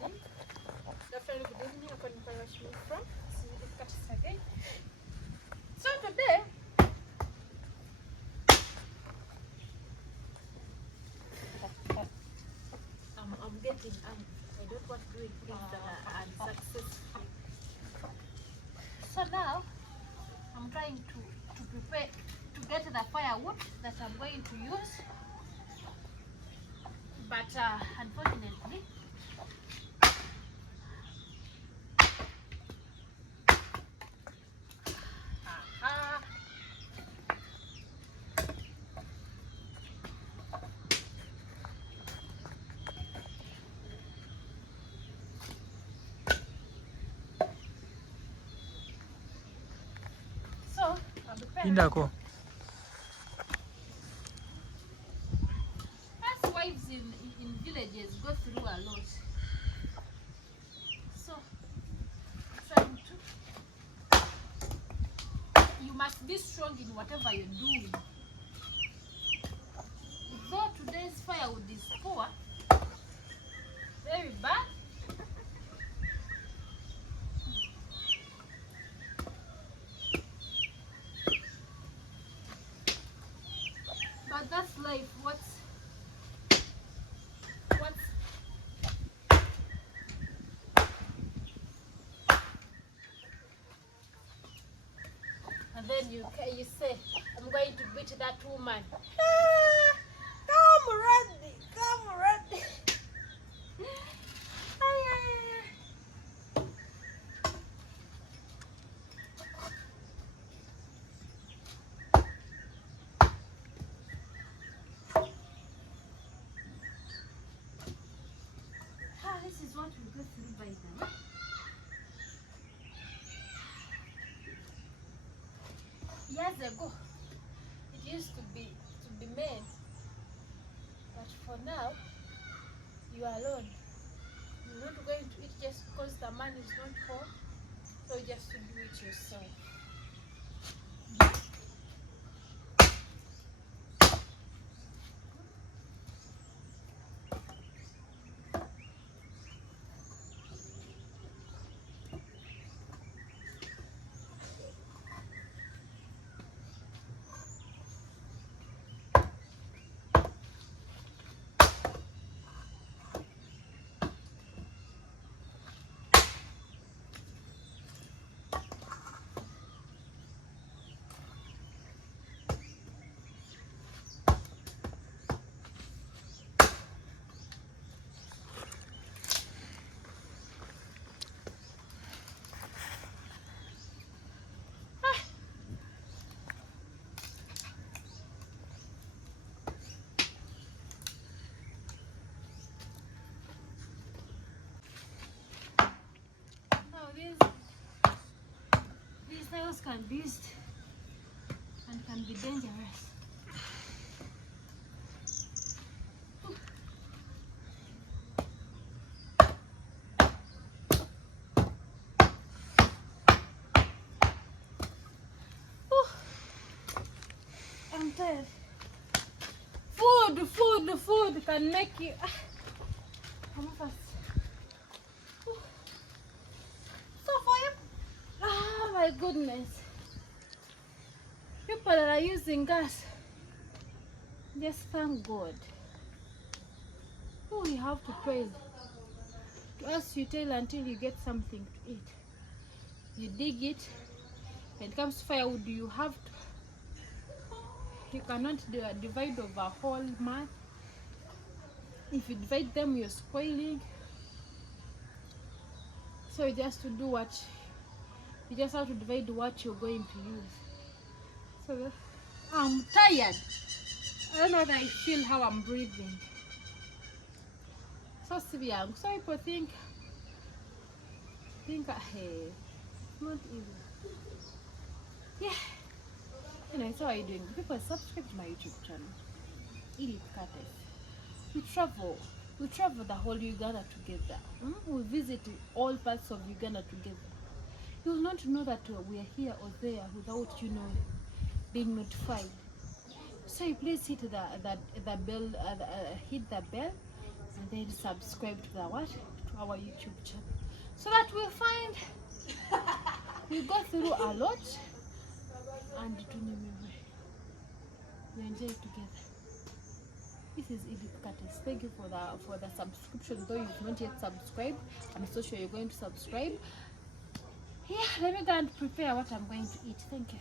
morning. Definitely good evening according to where you're watching me from. See you catch us again. So today I'm getting angry. I don't want doing things that are unsuccessful. So now I'm trying to prepare to get the firewood that I'm going to use. But unfortunately so I'm preparing. Wives in villages go through a lot, so trying to, you must be strong in whatever you're doing. Though today's firewood is poor, very bad, but that's life. What's and then you say, I'm going to beat that woman. Come ready, come ready. This is what we go through by the way. Years ago, it used to be made, but for now, you are alone. You're not going to eat just because the man is not home, so just to do it yourself. These nails can be used and can be dangerous. I'm tired. Food can make you. Come fast. So for you, oh my goodness, people that are using gas, just thank God. Who you have to praise? To us, you tell until you get something to eat. You dig it. When it comes to firewood, you have to. You cannot divide over a whole month. If you divide them, you're spoiling. So you just to do what you just have to divide what you're going to use. So I'm tired. I don't know what I feel, how I'm breathing. So severe. So people think hey, it's not easy. Yeah. Anyway, so how are you doing? People subscribe to my YouTube channel. Ili Kates. We travel the whole Uganda together. We visit all parts of Uganda together. You will not know that we are here or there without being notified. So you please hit the bell, hit the bell, and then subscribe to the what? To our YouTube channel, so that we go through a lot and we enjoy together. This is Edith Curtis. Thank you for the subscription. Though you've not yet subscribed, I'm so sure you're going to subscribe. Yeah, let me go and prepare what I'm going to eat. Thank you.